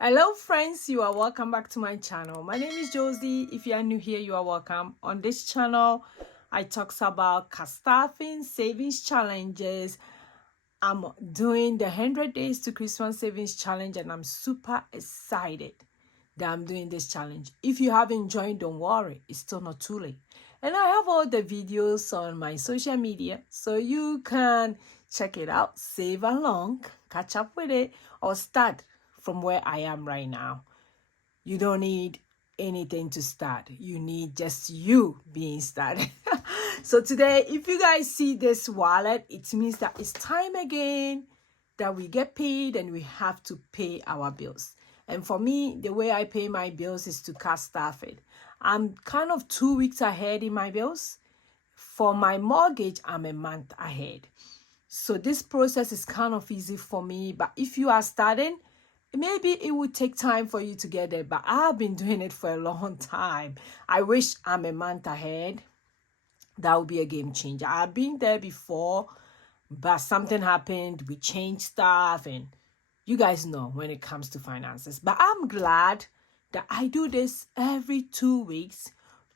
Hello friends, you are welcome back to my channel. My name is Josy. If you are new here, you are welcome. On this channel I talk about 𝒓𝒂𝒂𝒓𝒅𝒔 savings challenges. I'm doing the 100 days to Christmas savings challenge and I'm super excited that I'm doing this challenge. If you haven't joined, don't worry, it's still not too late. And I have all the videos on my social media so you can check it out, save along, catch up with it, or start from where I am right now. You don't need anything to start. You need just you being started. So today, if you guys see this wallet, it means that it's time again that we get paid and we have to pay our bills. And for me, the way I pay my bills is to 𝒓𝒂𝒂𝒓𝒅𝒔. I'm kind of 2 weeks ahead in my bills. For my mortgage, I'm a month ahead. So this process is kind of easy for me. But if you are starting, maybe it would take time for you to get there. But I've been doing it for a long time. I wish I'm a month ahead. That would be a game changer. I've been there before, but something happened. We changed stuff, and you guys know when it comes to finances. But I'm glad that I do this every 2 weeks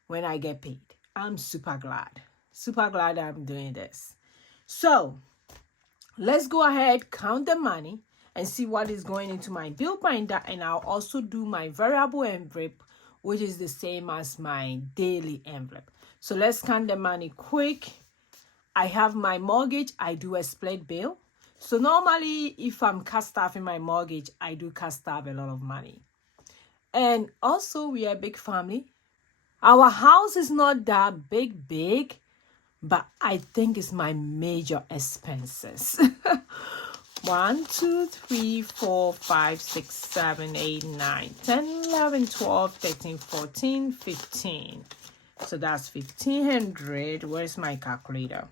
when I get paid. I'm super glad I'm doing this. So let's go ahead, count the money, and see what is going into my bill binder. And I'll also do my variable envelope, which is the same as my daily envelope. So let's count the money quick. I have my mortgage. I do a split bill. So normally, if I'm 𝒓𝒂𝒂𝒓𝒅𝒔 in my mortgage, I do 𝒓𝒂𝒂𝒂𝒓𝒅𝒔 a lot of money. And also, we are a big family. Our house is not that big, but I think it's my major expenses. 1, 2, 3, 4, 5, 6, 7, 8, 9, 10, 11, 12, 13, 14, 15. So that's 1,500. Where's my calculator?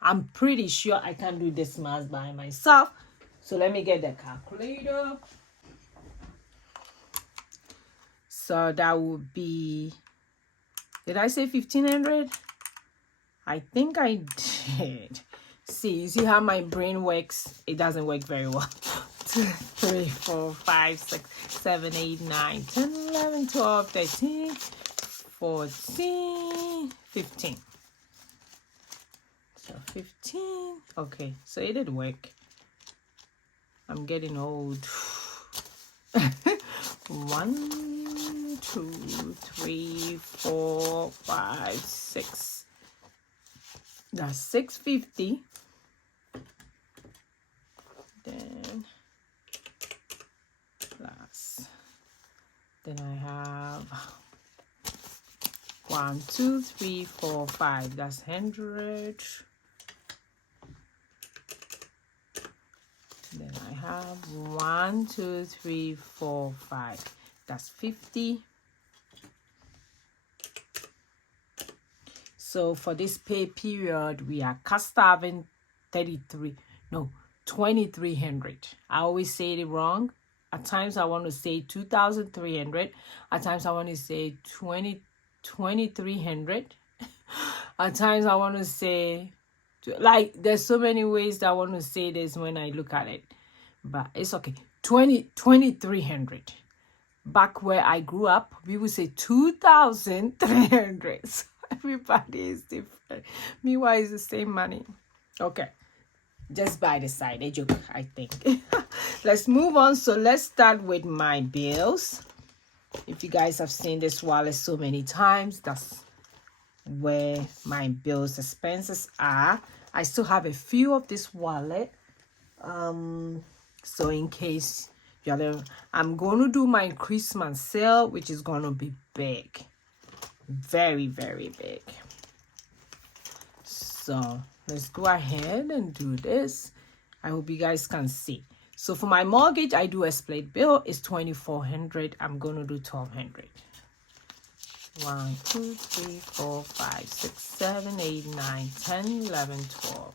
I'm pretty sure I can do this math by myself. So let me get the calculator. So that would be, did I say 1,500? I think I did. See, you see how my brain works? It doesn't work very well. 2, 3, 4, 5, 6, 7, 8, 9, 10, 11, 12, 13, 14, 15. So 15. Okay, so it did work. I'm getting old. 1, 2, 3, 4, 5, 6. That's 650. Then plus. Then I have 1, 2, 3, 4, 5. That's 100. Then I have 1, 2, 3, 4, 5. That's 50. So for this pay period, we are 𝒓𝒂𝒂𝒂𝒓𝒅𝒔 2,300. I always say it wrong. At times I want to say 2,300. At times I want to say 2,300. At times I want to say, like, there's so many ways that I want to say this when I look at it, but it's okay. 2,300. Back where I grew up, we would say 2,300. So everybody is different. Meanwhile, it's the same money. Okay, just by the side, a joke, I think. Let's move on. So let's start with my bills. If you guys have seen this wallet so many times, that's where my bills expenses are. I still have a few of this wallet. So in case you're there, I'm going to do my Christmas sale, which is going to be big. Very, very big. So let's go ahead and do this. I hope you guys can see. So for my mortgage, I do a split bill. It's 2,400. I'm going to do 1,200. 1, 2, 3, 4, 5, 6, 7, 8, 9, 10, 11, 12.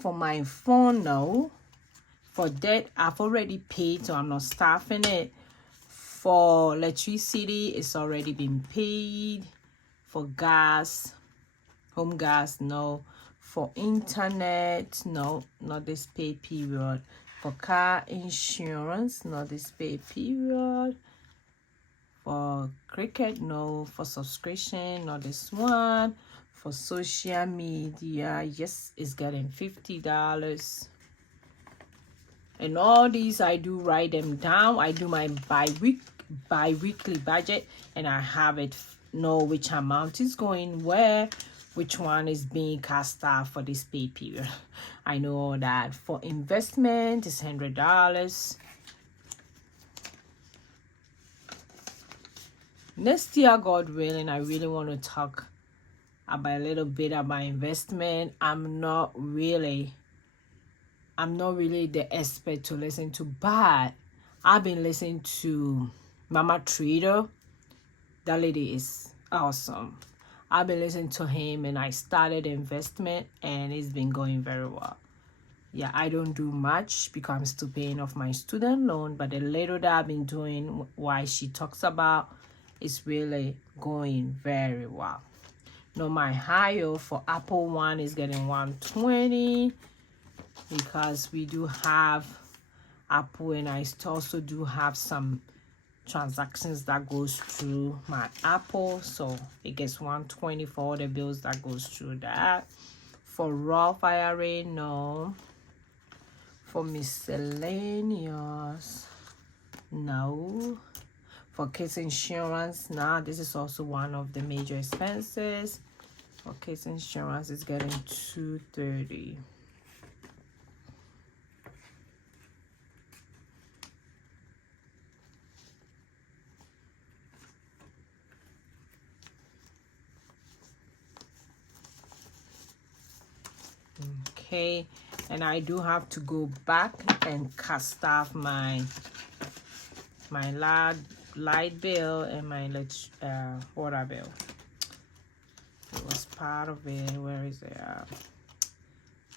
For my phone now, for that, I've already paid, so I'm not staffing it. For electricity, it's already been paid. For gas, home gas, no. For internet, no, not this pay period. For car insurance, not this pay period. For cricket, no. For subscription, not this one. For social media, yes, it's getting $50. And all these, I do write them down. I do my bi-weekly budget, and I have it know which amount is going where, which one is being cast out for this pay period. I know that. For investment, it's $100. Next year, God willing, I really want to talk about a little bit about investment. I'm not really the expert to listen to, but I've been listening to Mama Trader. That lady is awesome. I've been listening to him, and I started investment, and it's been going very well. Yeah, I don't do much because I'm still paying off my student loan, but the little that I've been doing, why she talks about, is really going very well. No, my higher for Apple One is getting 120 because we do have Apple, and I also do have some transactions that goes through my Apple, so it gets 120 for all the bills that goes through that. For Roth IRA, no. For miscellaneous, no. For kids insurance, now this is also one of the major expenses. For kids insurance, it's getting $230. Okay, and I do have to go back and cast off my light bill and my water bill. It was part of it. Where is it?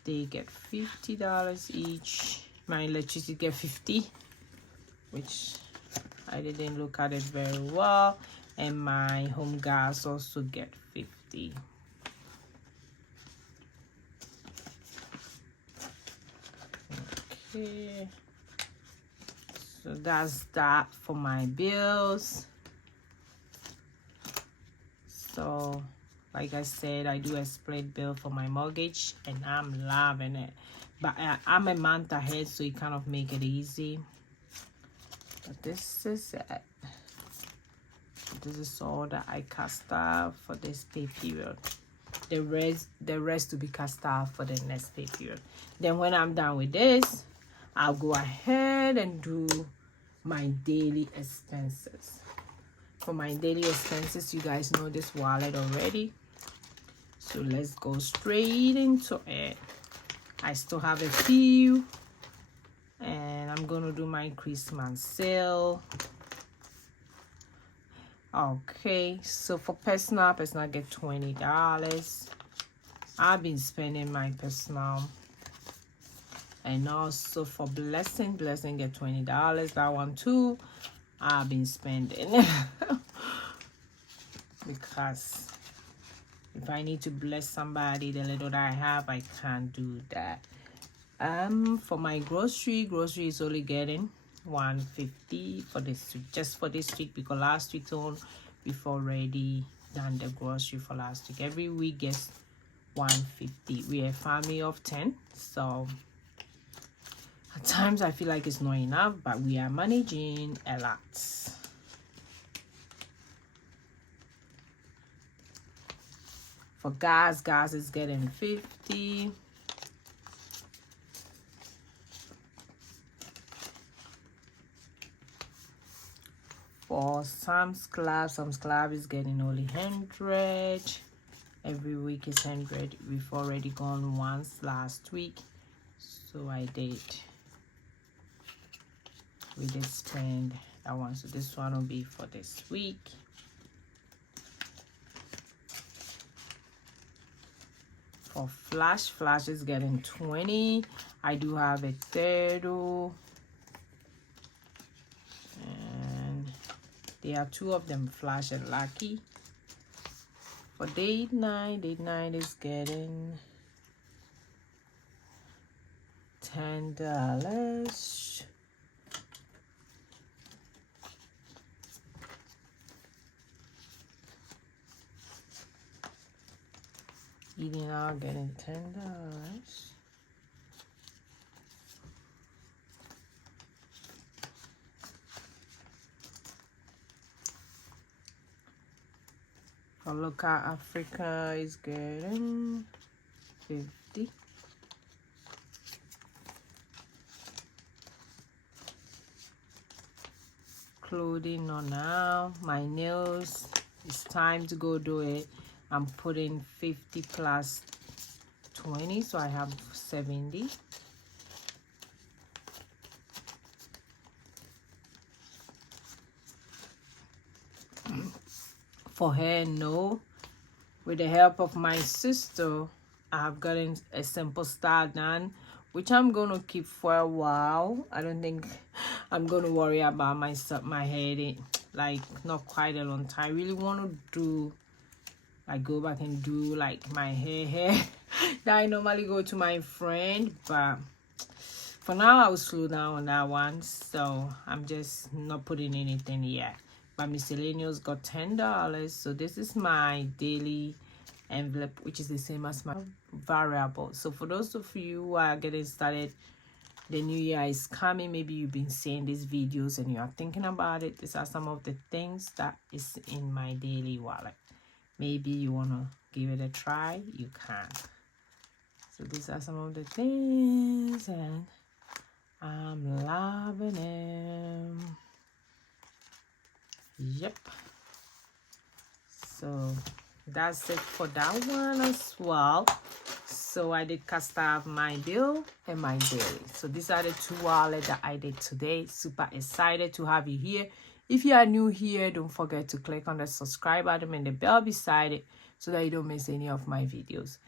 They get $50 each. My electricity get $50, which I didn't look at it very well, and my home gas also get $50. Okay, so that's that for my bills. So like I said, I do a split bill for my mortgage, and I'm loving it. But I'm a month ahead, so it kind of make it easy. But this is it. This is all that I cast out for this pay period. The rest to be cast out for the next pay period. Then when I'm done with this, I'll go ahead and do my daily expenses. For my daily expenses, you guys know this wallet already, so let's go straight into it. I still have a few, and I'm gonna do my Christmas sale. Okay, so for personal get $20. I've been spending my personal. And also for blessing get $20. That one too, I've been spending. Because if I need to bless somebody, the little that I have, I can't do that. For my grocery is only getting $150 for this week, just for this week, because last week's on we've already done the grocery for last week. Every week gets $150. We're a family of 10, so at times I feel like it's not enough, but we are managing a lot. For gas is getting $50. For Sam's Club is getting only $100. Every week is $100. We've already gone once last week, so we did spend that one, so this one will be for this week. For Flash is getting $20. I do have a turtle, and There are two of them, Flash and Lucky. For date 9 is getting $10. Eating out, getting $10. For local Africa is getting 50. Clothing on now. My nails, it's time to go do it. I'm putting 50 plus 20, so I have 70. For hair, no. With the help of my sister, I have gotten a simple style done, which I'm gonna keep for a while. I don't think I'm gonna worry about my hair, like not quite a long time. I really want to do, like, go back and do like my hair that I normally go to my friend, but for now I will slow down on that one, so I'm just not putting anything yet. My miscellaneous got $10, so this is my daily envelope, which is the same as my variable. So for those of you who are getting started, the new year is coming, maybe you've been seeing these videos and you are thinking about it. These are some of the things that is in my daily wallet. Maybe you want to give it a try, you can. So these are some of the things, and I'm loving them. Yep. So that's it for that one as well. So I did castor my bill and my daily. So these are the two wallets that I did today. Super excited to have you here. If you are new here, don't forget to click on the subscribe button and the bell beside it so that you don't miss any of my videos.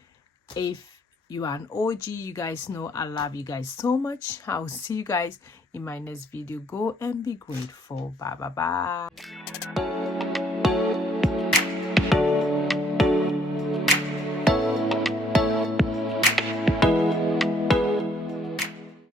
If you are an OG, you guys know I love you guys so much. I'll see you guys in my next video. Go and be grateful. Bye bye bye.